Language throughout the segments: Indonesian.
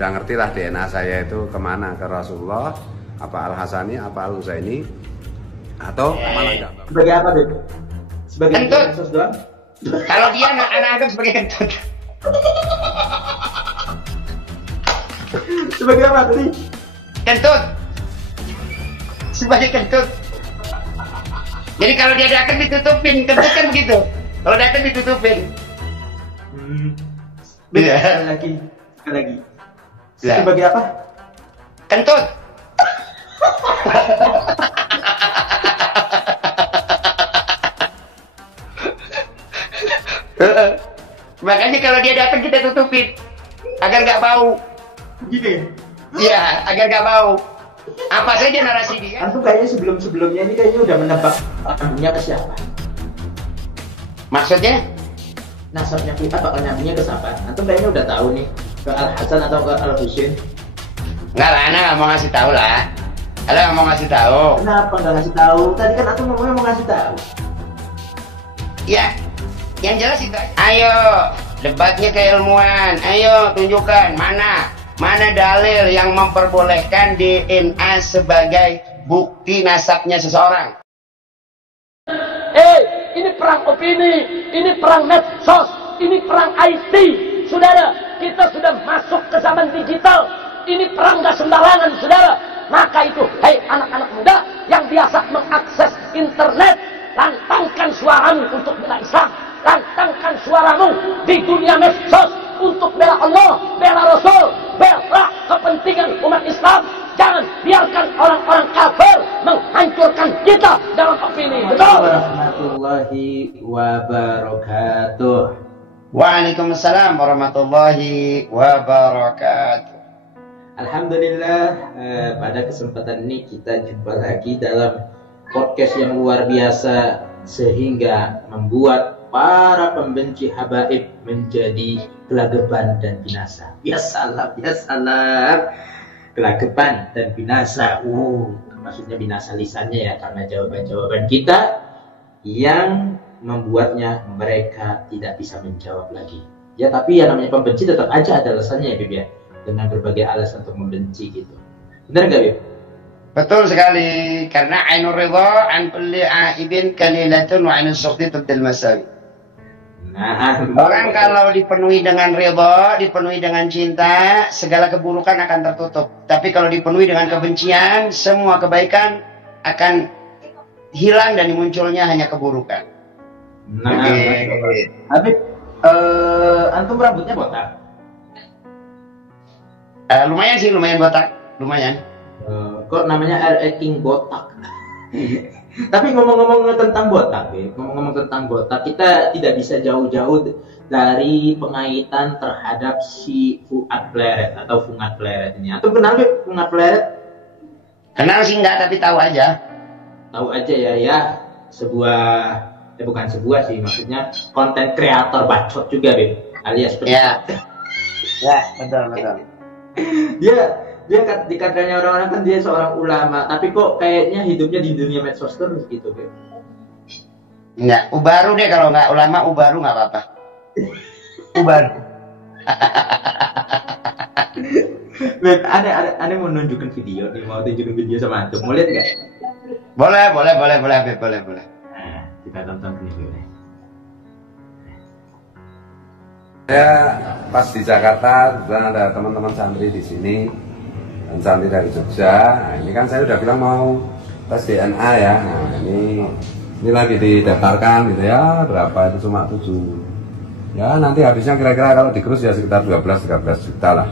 udah ngerti lah DNA saya itu kemana, ke Rasulullah, apa Al-Hasani, apa Al-Husaini, atau malah enggak. Sebagai apa, Beb? Sebagai kentut. doang? Kalau dia anak anggap sebagai kentut. Sebagai apa tadi? Kentut. Sebagai kentut. Jadi kalau dia datang ditutupin, kentut kan begitu. Kalau datang ditutupin. Beb, Iya. sekali lagi. Ya. Sebagai apa? Kentut. Makanya kalau dia datang kita tutupin agar nggak bau. Gitu ya? Iya, agar nggak bau. Apa saja narasi dia? Antum kayaknya sebelumnya ini kayaknya udah menebak nyambungnya ke siapa? Maksudnya? Nasabnya kita bakal nyambungnya ke siapa? Antum kayaknya udah tahu nih, ke Al Hasan atau ke Al Husain. Nggak lah, Ana nggak mau ngasih tahu lah. Ana nggak mau ngasih tahu. Kenapa nggak ngasih tahu? Tadi kan antum ngomongnya mau ngasih tahu. Ya, yang jelas itu. Ayo, debatnya keilmuan. Ayo, tunjukkan mana dalil yang memperbolehkan DNA sebagai bukti nasabnya seseorang. Ini perang opini, ini perang medsos, ini perang IT. Saudara, kita sudah masuk ke zaman digital. Ini perang gak sembarangan, saudara. Maka itu, hei anak-anak muda yang biasa mengakses internet, lantangkan suaramu untuk bela Islam. Lantangkan suaramu di dunia medsos untuk bela Allah, bela Rasul, bela kepentingan umat Islam. Jangan biarkan orang-orang kafir menghancurkan kita dalam opini. Betul? Warahmatullahi wabarakatuh. Waalaikumsalam warahmatullahi wabarakatuh. Alhamdulillah, pada kesempatan ini kita jumpa lagi dalam podcast yang luar biasa sehingga membuat para pembenci habaib menjadi gelagapan dan binasa. Ya salam, gelagapan dan binasa. Maksudnya binasa lisannya ya, karena jawaban-jawaban kita yang membuatnya mereka tidak bisa menjawab lagi. Ya tapi ya namanya pembenci tetap aja ada alasannya ya Bib ya, dengan berbagai alasan untuk membenci gitu. Benar gak Bib? Betul sekali, karena ainur ridha an kulli aibin kalilatun wa ainus sukhti tubdil masawi. Nah, Orang kalau dipenuhi dengan ridha, dipenuhi dengan cinta, segala keburukan akan tertutup. Tapi kalau dipenuhi dengan kebencian, semua kebaikan akan hilang dan munculnya hanya keburukan. Nah, Habib, antum rambutnya botak? Lumayan sih, lumayan botak, lumayan. Kok namanya King botak? Tapi ngomong-ngomong tentang botak, kita tidak bisa jauh-jauh dari pengaitan terhadap si Fuad Pleret atau Fungat Pleret ini. Antum kenal Bib Fungat Pleret? Kenal sih enggak, tapi tahu aja. Tahu aja ya, bukan sebuah sih, maksudnya konten kreator bacot juga Bib, alias Ya. Ya, betul. Dia dikatanya orang-orang kan dia seorang ulama, tapi kok kayaknya hidupnya di dunia medsos terus gitu, Beb. Enggak, ubaru deh kalau nggak ulama, ubaru nggak apa-apa. Ubaru. Beb, ada mau nunjukin video nih, mau tunjukin video sama antum, mau lihat nggak? Boleh, Beb, boleh. Nah, kita tonton videonya. Saya pas di Jakarta, kebetulan ada teman-teman santri di sini dan santri dari Jogja. Nah, ini kan saya udah bilang mau tes DNA ya. Nah, ini lagi didaftarkan gitu ya. Berapa itu cuma 7. Ya nanti habisnya kira-kira kalau dikerus ya sekitar 12-13 juta lah.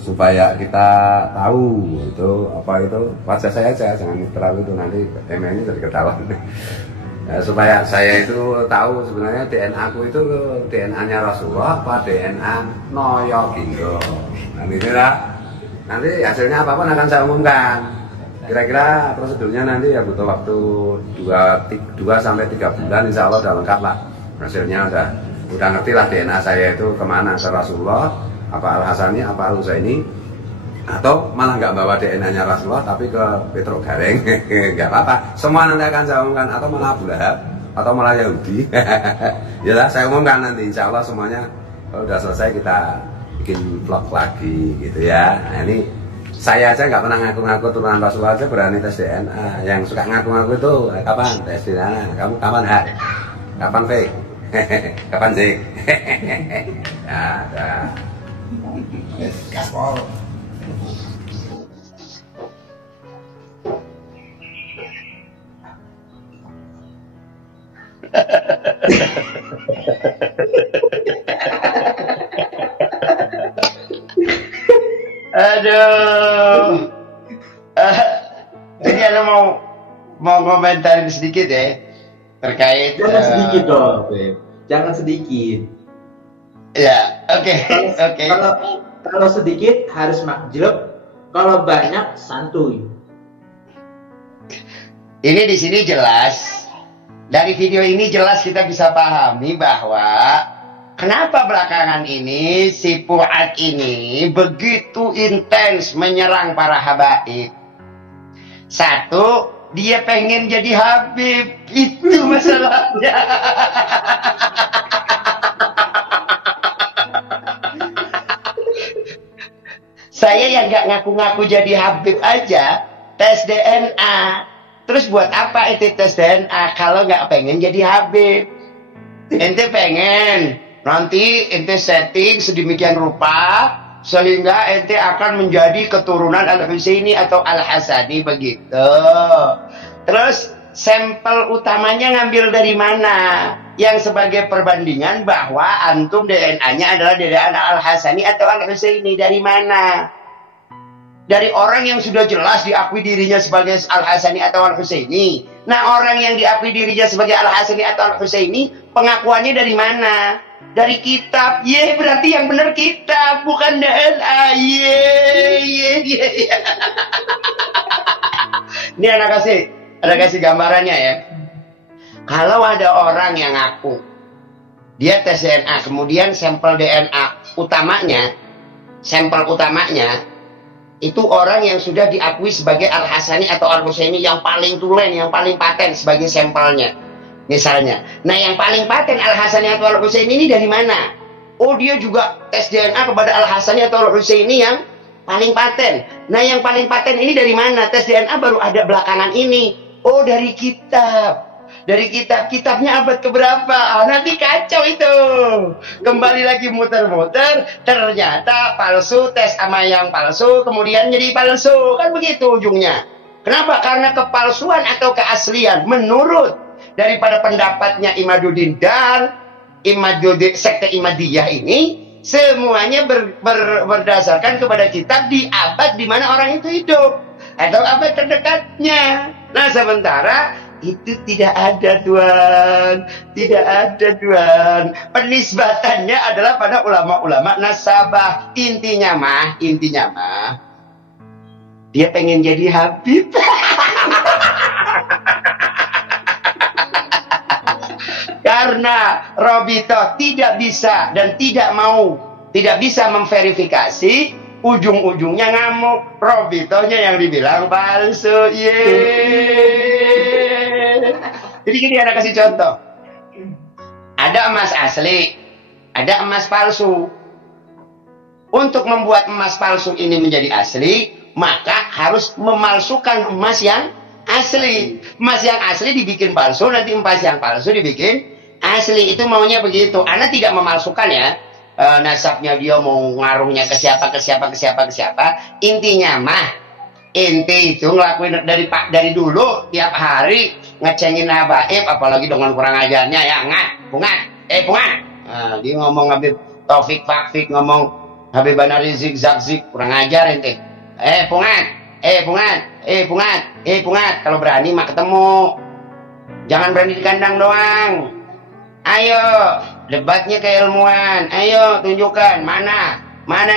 Supaya kita tahu itu apa itu wajah saya aja, jangan terlalu itu nanti ini jadi ketahuan. Ya, supaya saya itu tahu sebenarnya DNA aku itu DNA-nya Rasulullah apa DNA Noyo Ginggo. Nanti hasilnya apapun akan saya umumkan. Kira-kira prosedurnya nanti ya butuh waktu 2-3 bulan, insya Allah udah lengkap lah. Hasilnya udah ngerti lah DNA saya itu kemana, ke Rasulullah, apa Al-Hasani, apa Al-Husaini, atau malah nggak bawa DNA-nya Rasulullah tapi ke Petro Gareng. Nggak apa-apa, semua nanti akan saya umumkan, atau malah Abu Lahab atau malah Yahudi. Ya lah, saya umumkan nanti insya Allah semuanya. Kalau udah selesai kita bikin vlog lagi gitu ya. Nah, ini saya aja nggak pernah ngaku-ngaku turunan Rasulullah aja berani tes DNA. Yang suka ngaku-ngaku itu kapan tes DNA? Kamu kapan H? Kapan V? Kapan Z? Ada. Gaspol. Aduh. Jadi Anda mau komentarin sedikit ya terkait. Jangan sedikit dong, Beb. Jangan sedikit. Ya, oke. Kalau sedikit harus makjub, kalau banyak santuy. Ini di sini jelas. Dari video ini jelas kita bisa pahami bahwa kenapa belakangan ini si Fuad ini begitu intens menyerang para habaib. Satu, dia pengen jadi Habib. Itu masalahnya. Saya yang gak ngaku-ngaku jadi Habib aja tes DNA. Terus buat apa itu tes DNA kalau nggak pengen jadi Habib? Ente pengen nanti ente setting sedemikian rupa sehingga ente akan menjadi keturunan Al-Husaini atau Al-Hasani begitu. Terus sampel utamanya ngambil dari mana? Yang sebagai perbandingan bahwa antum DNA-nya adalah DNA Al-Hasani atau Al-Husaini dari mana? Dari orang yang sudah jelas diakui dirinya sebagai Al-Hasani atau Al-Husaini. Nah, orang yang diakui dirinya sebagai Al-Hasani atau Al-Husaini, pengakuannya dari mana? Dari kitab. Ye, berarti yang benar kitab, bukan DNA. Ye. Ini ada kasih gambarannya ya. Kalau ada orang yang ngaku, dia tes DNA, kemudian sampel DNA utamanya, itu orang yang sudah diakui sebagai Al-Hasani atau Al-Husaini yang paling tulen, yang paling paten sebagai sampelnya. Misalnya. Nah, yang paling paten Al-Hasani atau Al-Husaini ini dari mana? Oh, dia juga tes DNA kepada Al-Hasani atau Al-Husaini yang paling paten. Nah, yang paling paten ini dari mana? Tes DNA baru ada belakangan ini. Oh, dari kitab. Dari kitabnya abad keberapa? Nanti kacau itu. Kembali lagi muter-muter, ternyata palsu, tes sama yang palsu, kemudian jadi palsu. Kan begitu ujungnya. Kenapa? Karena kepalsuan atau keaslian menurut daripada pendapatnya Imaduddin dan sekte Imadiyah ini semuanya berdasarkan kepada kitab di abad di mana orang itu hidup atau abad terdekatnya. Nah, sementara itu tidak ada Tuhan, penisbatannya adalah pada ulama-ulama nasabah. Intinya mah dia pengen jadi Habib. Karena Robito tidak bisa dan tidak bisa memverifikasi, ujung-ujungnya ngamuk. Robitonya yang dibilang palsu. Jadi gini, ada kasih contoh. Ada emas asli, ada emas palsu. Untuk membuat emas palsu ini menjadi asli, maka harus memalsukan emas yang asli. Emas yang asli dibikin palsu, nanti emas yang palsu dibikin asli. Itu maunya begitu. Anda tidak memalsukan ya. Nasabnya dia mau ngaruhnya ke siapa. Intinya mah inti itu ngelakuin dari dulu tiap hari ngecengin habaib, apalagi dengan kurang ajarnya ya. Pungat. Nah, dia ngomong Habib Taufik Fakfik, ngomong Habibana Rizik Zakzik, kurang ajar ente. Pungat. Kalau berani mah ketemu. Jangan berani di kandang doang. Ayo, debatnya keilmuan. Ayo tunjukkan mana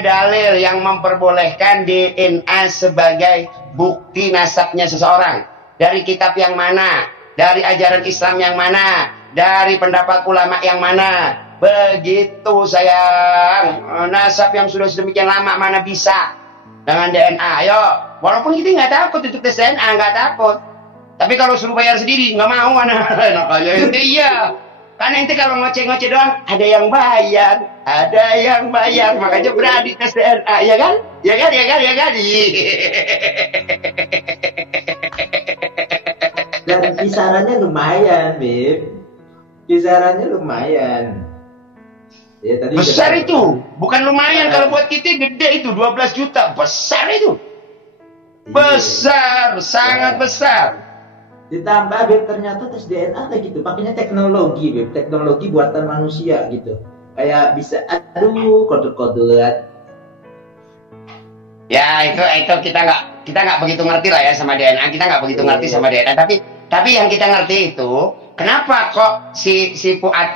dalil yang memperbolehkan DNA sebagai bukti nasabnya seseorang. Dari kitab yang mana? Dari ajaran Islam yang mana? Dari pendapat ulama yang mana? Begitu sayang. Nasab yang sudah sedemikian lama mana bisa dengan DNA? Ayo, walaupun kita nggak takut untuk tes DNA, nggak takut. Tapi kalau suruh bayar sendiri, nggak mau mana. Enak aja itu iya. Karena ente kalau ngoceh-ngoceh doang, ada yang bayar, makanya berani tes DNA, ya kan? Ya kan? Dan kisarannya lumayan, Bib. Kisarannya lumayan. Ya, tadi Besar itu, bukan lumayan kalau buat kita gede itu 12 juta, besar itu. Besar, sangat besar. Ditambah Beb, ternyata tes DNA kayak gitu, pakainya teknologi Beb, teknologi buatan manusia gitu. Kayak bisa kode-kodean. Ya itu kita nggak begitu ngerti lah ya sama DNA, kita nggak begitu ngerti sama DNA. Tapi yang kita ngerti itu, kenapa kok si Fuad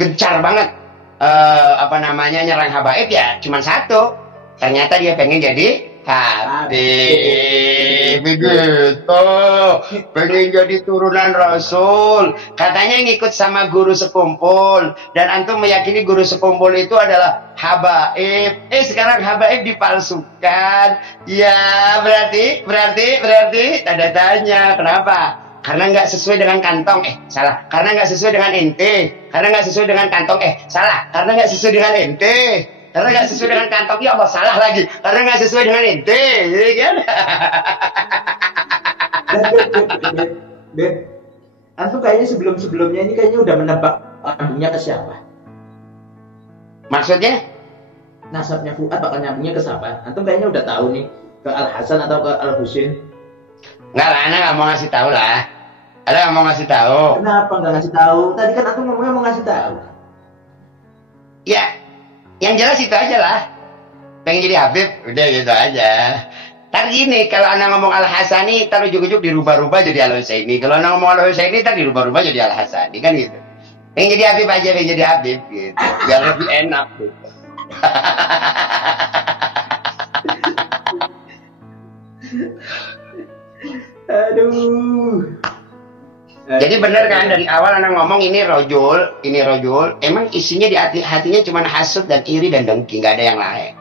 gencar banget nyerang habaib ya cuman satu, ternyata dia pengen jadi Habib, begitu, pengen jadi turunan Rasul, katanya ngikut sama guru sekumpul, dan antum meyakini guru sekumpul itu adalah habaib. Sekarang habaib dipalsukan, ya berarti tanda tanya, kenapa? Karena nggak sesuai dengan kantong, salah. Karena nggak sesuai dengan ente. Karena nggak sesuai dengan kantong, salah. Karena nggak sesuai dengan ente. Karena nggak sesuai dengan kantong, ya Allah, salah lagi. Karena nggak sesuai dengan ente, ya kan? Beb, antum kayaknya sebelumnya ini kayaknya udah menebak nyambungnya ke siapa? Maksudnya? Nasabnya Fuad bakal nyambungnya ke siapa? Antum kayaknya udah tahu nih, ke Al Hasan atau ke Al Husain? Nggak lah, Ana nggak mau ngasih tahu lah. Ana nggak mau ngasih tahu. Kenapa nggak ngasih tahu? Tadi kan antum ngomongnya mau ngasih tahu. Ya, yang jelas itu aja lah. Pengen jadi Habib, udah gitu aja. Ntar gini, kalau Ana ngomong Al Hasani, ntar ujuk-ujuk dirubah-rubah jadi Al Husaini. Kalau Ana ngomong Al Husaini, ntar dirubah-rubah jadi Al Hasani, kan gitu. Pengen jadi Habib aja, pengen jadi Habib gitu. Biar lebih enak gitu. Aduh. Jadi benar kan dari awal anak ngomong ini rojul, emang isinya di hatinya cuma hasud dan iri dan dengki, nggak ada yang lain.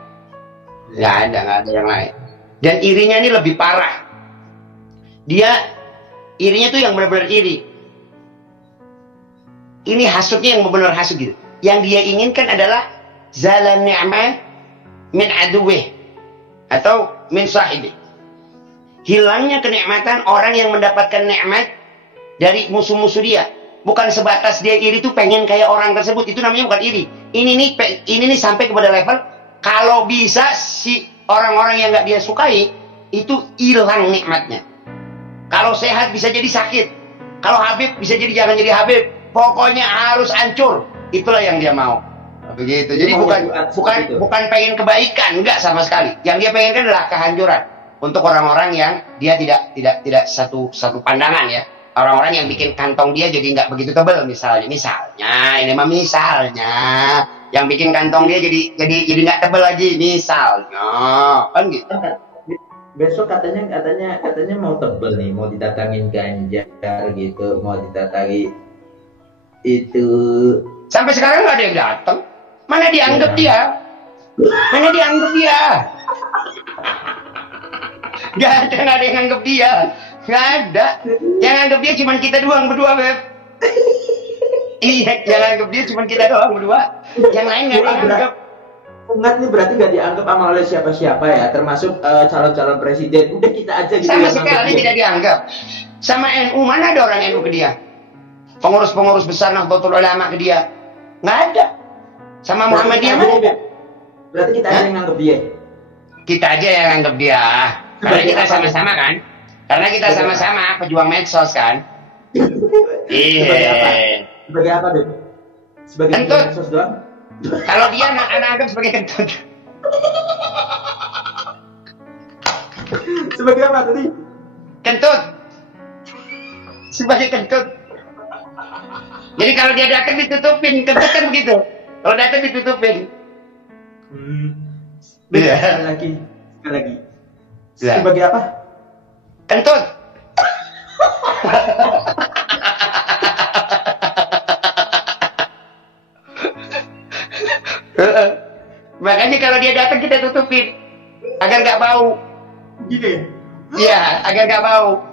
Nggak ada yang lain. Dan irinya ini lebih parah. Dia irinya tuh yang benar-benar iri. Ini hasudnya yang benar-benar hasud gitu. Yang dia inginkan adalah zalan ni'mah min aduwih atau min sahibi. Hilangnya kenikmatan orang yang mendapatkan nikmat dari musuh-musuh dia. Bukan sebatas dia iri tuh pengen kayak orang tersebut, itu namanya bukan iri. Ini nih sampai kepada level kalau bisa si orang-orang yang nggak dia sukai itu hilang nikmatnya. Kalau sehat bisa jadi sakit. Kalau Habib bisa jadi jangan jadi Habib. Pokoknya harus hancur. Itulah yang dia mau. Begitu. Jadi bukan pengen kebaikan, enggak sama sekali. Yang dia pengenkan adalah kehancuran. Untuk orang-orang yang dia tidak satu pandangan ya, orang-orang yang bikin kantong dia jadi nggak begitu tebal misalnya yang bikin kantong dia jadi nggak tebal lagi misalnya, kan gitu. Besok katanya mau tebel nih, mau didatangin Ganjar gitu, mau didatangi itu. Sampai sekarang nggak ada yang datang, mana dianggap dia. Gak ada yang nganggep dia. Gak ada. Yang nganggep dia cuma kita doang berdua, Beb. Iya, yang nganggep dia cuma kita doang berdua. Yang lain gak ada yang nganggep. Umat ini berarti gak dianggap sama oleh siapa-siapa ya, termasuk calon-calon presiden. Udah kita aja gitu. Sama sekali tidak dianggap. Sama NU, mana ada orang NU ke dia? Pengurus-pengurus besar Nahdlatul Ulama ke dia? Gak ada. Sama Muhammadiyah mana? Berarti kita aja yang nganggep dia. Kita aja yang nganggep dia. Karena kita sama-sama kan? Karena kita sama-sama pejuang medsos kan? Iya. Sebagai apa, Beb? Sebagai kentut. Medsos doang? Kalau dia anak anggap sebagai kentut. Sebagai apa tadi? Kentut. Sebagai kentut. Jadi kalau dia datang ditutupin, kentut kan begitu. Kalau datang ditutupin. Sekali lagi. Ya. Sebagai apa? Kentut. Makanya kalau dia datang kita tutupin agar nggak bau. Gitu ya? Iya, agar nggak bau.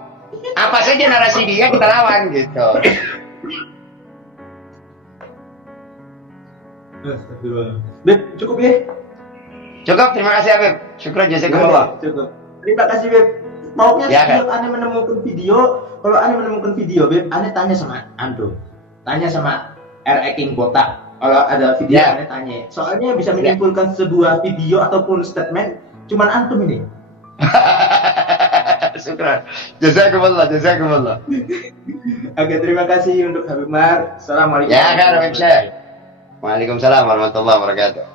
Apa saja narasi dia kita lawan gitu. Beb, cukup ya? Cukup, terima kasih Habib. Syukran jazakumullah. Cukup. Terima kasih Beb. Pokoknya Ya, setiap Ane menemukan video, kalau Ane menemukan video Beb, Ane tanya sama Ando. Tanya sama R.E. King Botak. Kalau ada video Ya. Ane tanya. Soalnya bisa menyimpulkan sebuah video ataupun statement cuman antum ini. Syukran. Jazakumullah, jazakumullah. Oke, terima kasih untuk Habib Mar. Assalamualaikum. Ya kan Habib Syekh. Waalaikumsalam warahmatullahi wabarakatuh.